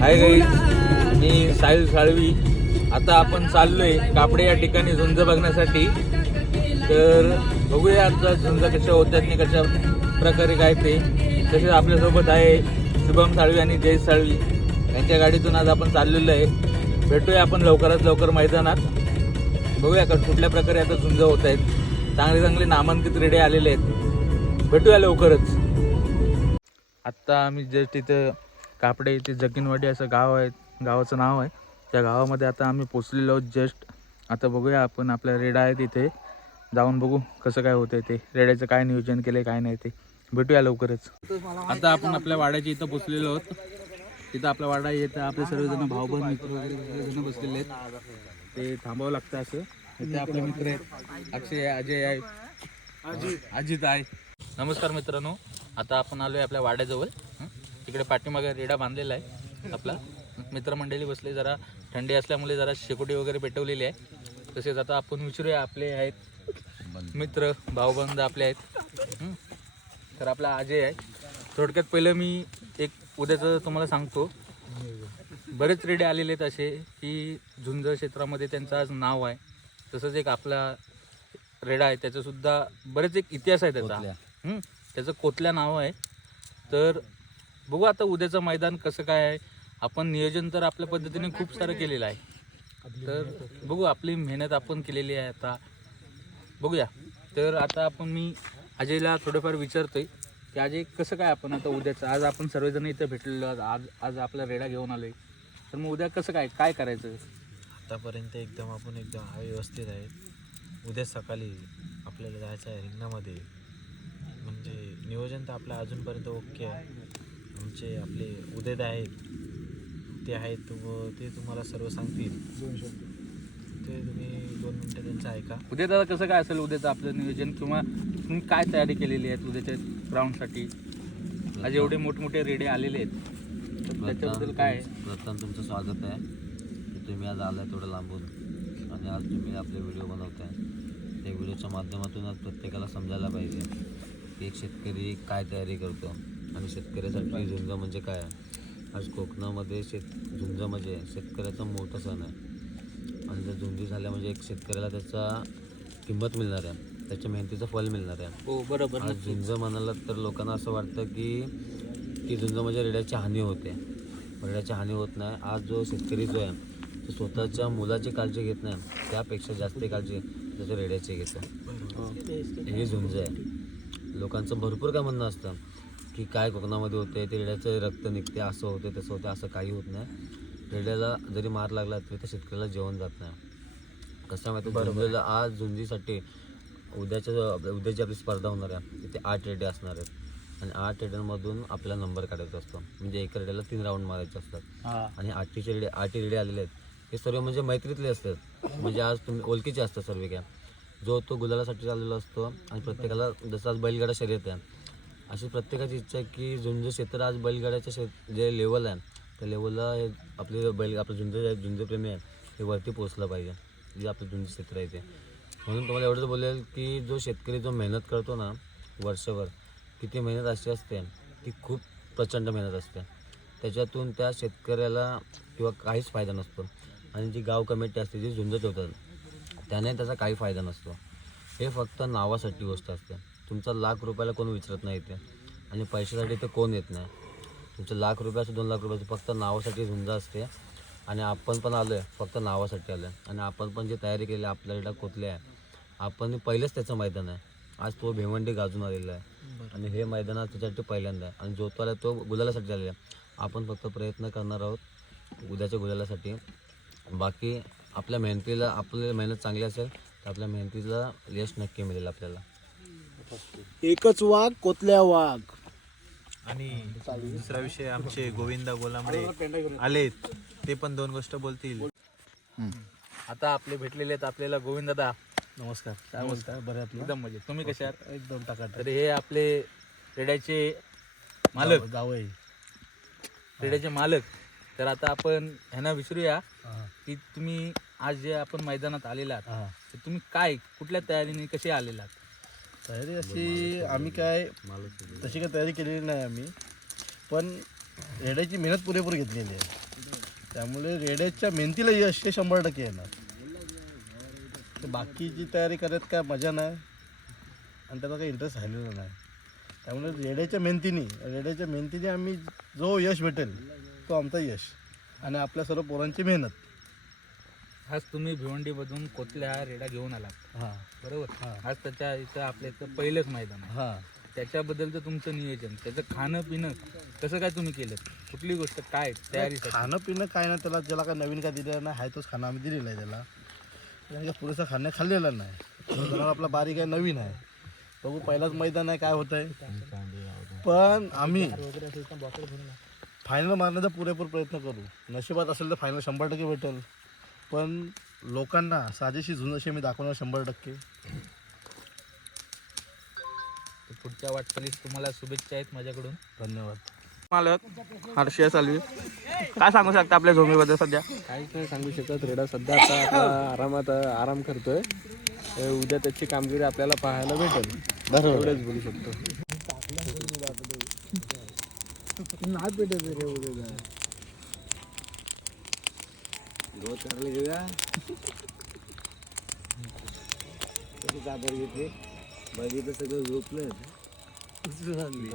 Hi guys, मी साहिल साळवी. आता आपण चाललोय कापडे या ठिकाणी झुंज बघण्यासाठी. तर बघूया आता झुंज कशा होत्यात आणि कशा प्रकारे काय ते. तसेच आपल्यासोबत आहे शुभम साळवी आणि जय साळवी. यांच्या गाडीतून आज आपण चाललेलो आहे. भेटूया आपण लवकरात लवकर मैदानात. बघूया का कुठल्या प्रकारे आता झुंज होत आहेत. चांगले चांगले नामांकित रेडे आलेले आहेत. भेटूया लवकरच. आत्ता आम्ही जस्ट इथं कापडे इथे जकीनवाडी असं गाव आहे, गावाचं नाव आहे. त्या गावामध्ये आता आम्ही पोचलेलो आहोत जस्ट. आता बघूया आपण आपल्या रेडा आहे तिथे जाऊन बघू कसं काय होतं ते. रेड्याचं काय नियोजन केलं काय नाही ते. भेटूया लवकरच. आता आपण आपल्या वाड्याच्या इथं पोचलेलो आहोत. तिथं आपला वाडा येतं. आपले सर्वजण भाऊबंद मित्र वगैरे सगळेजण बसलेले आहेत. ते थांबावं लागतं असं. इथे आपले मित्र आहेत, अक्षय आहे, अजय आहे, अजित आहे. नमस्कार मित्रांनो, आता आपण आलो आहे आपल्या वाड्याजवळ. तिकडे पाठीमागे रेडा बांधलेला आहे. आपला मित्रमंडळी बसले. जरा थंडी असल्यामुळे जरा शेकोटी वगैरे पेटवलेली आहे. तसेच आता आपण विचारूया, आपले आहेत मित्र भाऊबंद आपले आहेत. तर आपला अजय आहे. थोडक्यात पहिलं मी एक उद्याचं तुम्हाला सांगतो. बरेच रेडे आलेले आहेत असे की झुंज क्षेत्रामध्ये त्यांचं आज नाव आहे. तसंच एक आपला रेडा आहे, त्याचंसुद्धा बरेच एक इतिहास आहे त्याचा. त्याचं कोतल्या नाव आहे. तर बघू आता उद्याचं मैदान कसं काय आहे. आपण नियोजन तर आपल्या पद्धतीने खूप सारं केलेलं आहे. तर बघू, आपली मेहनत आपण केलेली आहे. आता बघूया. तर आता मी अजयला थोडंफार विचारतोय की अजय कसं काय आपण आता उद्याचं, आज आपण सर्वजण इथं भेटलेलो आज आपला रेडा घेऊन आलोय. तर मग उद्या कसं काय करायचं. आतापर्यंत आपण एकदम व्यवस्थित आहे. उद्या सकाळी आपल्याला जायचं आहे रिंगणामध्ये. म्हणजे नियोजन तर आपलं अजूनपर्यंत ओके आहे. आपले उद्या आहेत ते ते तुम्हाला सर्व सांगतील. ते तुम्ही 2 मिनटं त्यांचं ऐका. उद्या दादा कसं काय असेल उद्याचं आपलं नियोजन, किंवा तुम्ही काय तयारी केलेली आहे उद्याच्या ग्राउंडसाठी. आज एवढे मोठमोठे रेडे आलेले आहेत, तर त्याच्याबद्दल काय आहे. प्रथम तुमचं स्वागत आहे की तुम्ही आज आलाय थोडं लांबून आणि आज तुम्ही आपले व्हिडिओ बनवताय. त्या व्हिडिओच्या माध्यमातून आज प्रत्येकाला समजायला पाहिजे की एक शेतकरी काय तयारी करतो आणि शेतकऱ्यासाठी झुंज म्हणजे काय आहे. आज कोकणामध्ये झुंज म्हणजे शेतकऱ्याचा मोठा सण आहे. आणि जर झुंजी झाल्या म्हणजे एक शेतकऱ्याला त्याचा किंमत मिळणार आहे, त्याच्या मेहनतीचं फल मिळणार आहे. हो बरोबर. आज झुंज म्हणाला तर लोकांना असं वाटतं की झुंज म्हणजे रेड्याची हानी होते. रेड्याची हानी होत नाही. आज जो शेतकरी जो आहे तो स्वतःच्या मुलाची काळजी घेत नाही, त्यापेक्षा जास्त काळजी त्याच्या रेड्याची घेतो. हे झुंज आहे. लोकांचं भरपूर काय म्हणणं असतं की काय कोकणामध्ये होते, ते रेड्याचं रक्त निघते, असं होते तसं होते. असं काही होत नाही. रेड्याला जरी मार लागला तरी त्या शेतकऱ्याला जेवण जात नाही. कसं माहिती बरोबर. आज झुंजीसाठी उद्याची आपली स्पर्धा होणार आहे. तिथे 8 रेडे असणार आहेत आणि 8 रेड्यांमधून आपल्याला नंबर काढायचा असतो. म्हणजे एका रेड्याला 3 राऊंड मारायचे असतात. आणि 8 रेडे आलेले आहेत हे सर्व म्हणजे मैत्रीतले असतात. म्हणजे आज तुम्ही ओळखीचे असतात सर्व काय. तो गुलालासाठी चाललेला असतो. आणि प्रत्येकाला जसं आज बैलगाडा शर्यत आहे, अशी प्रत्येकाची इच्छा आहे की झुंज क्षेत्र आज बैलगाड्याच्या जे लेवल आहे त्या लेवलला आपलं झुंजप्रेमी आहे हे वरती पोचलं पाहिजे, जे आपलं झुंज क्षेत्र आहे ते. म्हणून तुम्हाला एवढंच बोलेल की जो शेतकरी जो मेहनत करतो ना वर्षभर, किती मेहनत अशी असते की खूप प्रचंड मेहनत असते. त्याच्यातून त्या शेतकऱ्याला किंवा काहीच फायदा नसतो. आणि जी गाव कमिटी असते जी झुंज ठेवतात त्याने त्याचा काही फायदा नसतो. हे फक्त नावासाठी गोष्ट असते. तुमचा ₹1,00,000 कोण विचारत नाही इथे, आणि पैशासाठी ते कोण येत नाही. तुमचं ₹1,00,000 असं ₹2,00,000 फक्त नावासाठी झुंज असते. आणि आपण पण आलो आहे फक्त नावासाठी आलो आहे. आणि आपण पण जी तयारी केली आपल्याला कोतले आहे, आपण पहिलेच त्याचं मैदान आहे. आज तो भिवंडी गाजून आलेला आहे आणि हे मैदान आज त्याच्यासाठी पहिल्यांदा आहे. आणि जो तो आला तो गुलालासाठी आलेला आहे. आपण फक्त प्रयत्न करणार आहोत उद्याच्या गुलालासाठी. बाकी आपल्या मेहनतीला, आपली मेहनत चांगली असेल तर आपल्या मेहनतीला यश नक्की मिळेल आपल्याला. एकच वाघ कोतल्या वाघ. आणि दुसरा विषय, आमचे गोविंदा गोलांबडे आलेत, ते पण 2 गोष्ट बोलतील. आता आपले भेटलेले आहेत आपल्याला गोविंद दादा. नमस्कार. काय बोलताय? बऱ्यात ना? एकदम मजेत. तुम्ही कशा आहात? एकदम टाकाट. तर हे आपले रेड्याचे मालक, जावई रेड्याचे मालक. तर आता आपण ह्यांना विचारूया की तुम्ही आज जे आपण मैदानात आलेला आहात, तर तुम्ही कुठल्या तयारीने कसे आलेला आहात. तयारी अशी आम्ही काय तशी काय तयारी केलेली नाही आम्ही, पण रेड्याची मेहनत पुरेपूर घेतलेली आहे, त्यामुळे रेड्याच्या मेहनतीला यश हे 100% येणार. तर बाकीची तयारी करत काय मजा नाही आणि त्याचा काही इंटरेस्ट राहिलेला नाही. त्यामुळे रेड्याच्या मेहनतीने आम्ही जो यश भेटेल तो आमचा यश आणि आपल्या सर्व पोरांची मेहनत. आज तुम्ही भिवंडीमधून कोतल्या हा रेडा घेऊन आलात हां बरोबर. हां आज त्याच्या इथं आपल्या इथं पहिलंच मैदान आहे. हां त्याच्याबद्दलचं तुमचं नियोजन, त्याचं खाणं पिणं कसं काय तुम्ही केलं, कुठली गोष्ट काय तयारी खाणं पिणं काय नाही, त्याला ज्याला काय नवीन काय दिलेलं नाही, हाय तोच खाणं आम्ही दिलेला आहे त्याला. त्याने पुरेसा खाणं खाल्लेलं नाही. जरा आपला बारीक आहे, नवीन आहे, बघू पहिलाच मैदान आहे काय होत आहे. पण आम्ही फायनल मारण्याचा पुरेपूर प्रयत्न करू. नशिबात असेल तर फायनल 100% भेटेल, पण लोकांना साजेशी झुंज अशी मी दाखवणार 100%. पुढच्या वाटचालीस तुम्हाला शुभेच्छा आहेत माझ्याकडून. धन्यवाद. मालक हर्षय चालवी, काय सांगू शकता आपल्या झोमेबद्दल सध्या? काहीच नाही सांगू शकत. रेडा सध्या आता आपला आराम करतोय. उद्या त्याची कामगिरी आपल्याला पाहायला भेटेल, एवढंच बोलू शकतो.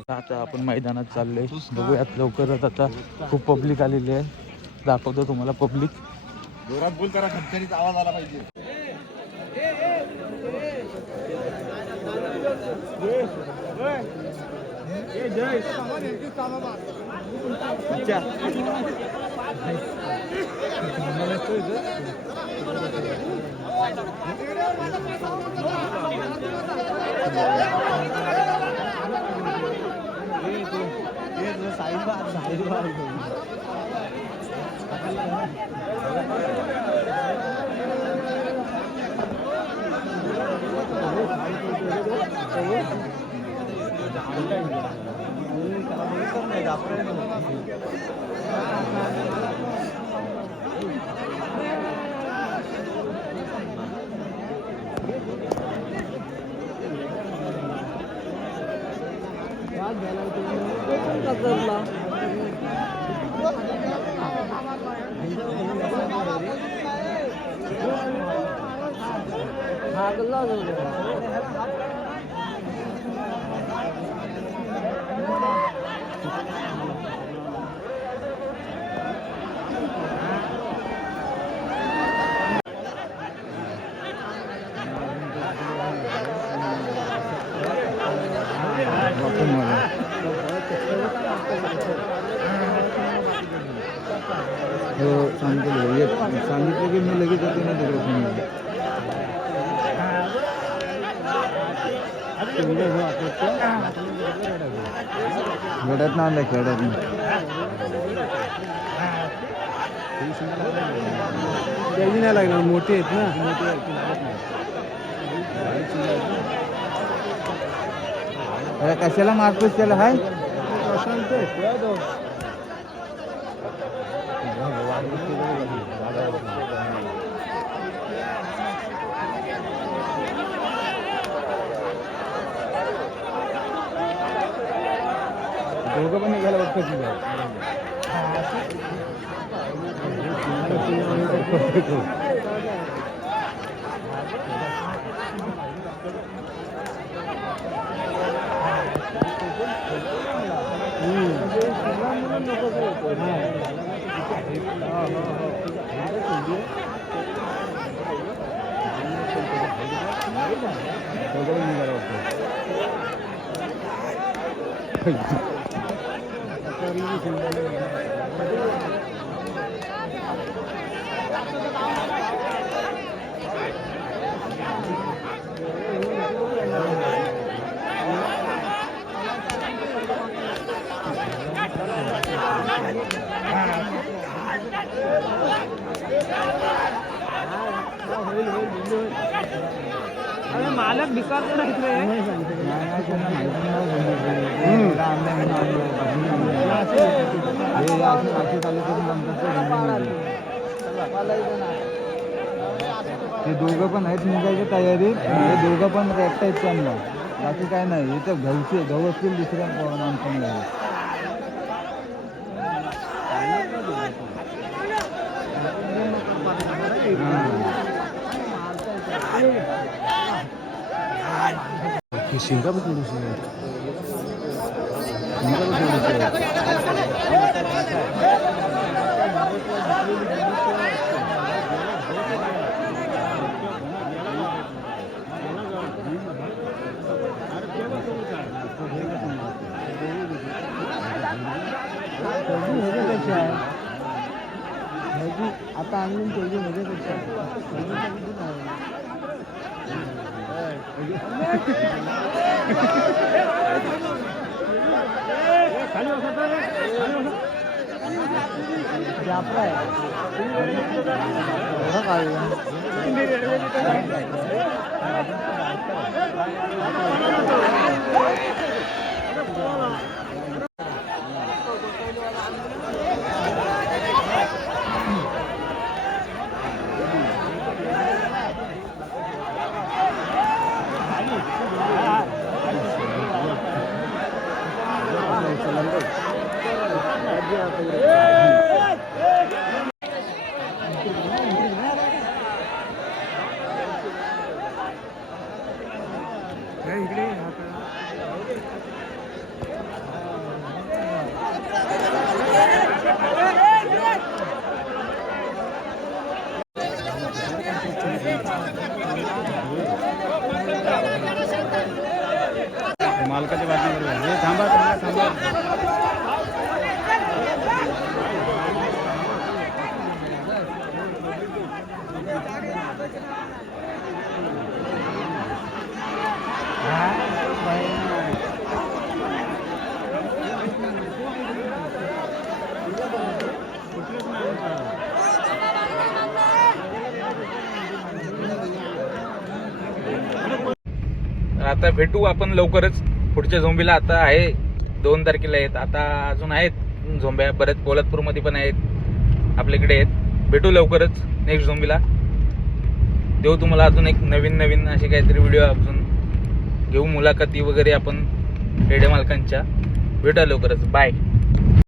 आता आपण मैदानात चाललोय, बघूयात लवकरच. आता खूप पब्लिक आलेली आहे, दाखवतो तुम्हाला पब्लिक. जोरात बोल, करा खटखटीचा आवाज आला पाहिजे. सांगितलं की मी लगेच येतो ना तिकडे. गड्यात ना खेळत नाही लागणार, मोठे आहेत ना. कशाला मारतोस त्याला? हाय दोघं पण निघायला बघतो. मालक भिकारतो नाहीत रे. ते दोघं पण आहेत निघायच्या तयारीत. हे दोघं पण एकटा आहेत त्यांना, बाकी काय नाही. इथं गहू असतील दुसऱ्या माणसांना. आता आणून तेवढी मजा मालकाच्या बातमीवर थांबा आता भेटू आपण लवकरच पुढच्या झोंबीला. आता आहे 2 तारखेला आहेत, आता अजून आहेत झोंब्या बरेच, पोलादपूरमध्ये पण आहेत, आपल्याकडे आहेत. भेटू लवकरच नेक्स्ट झोंबीला. देऊ तुम्हाला अजून एक नवीन असे काहीतरी व्हिडिओ अजून घेऊ, मुलाखती वगैरे आपण रेडे मालकांच्या. भेटूया लवकरच. बाय.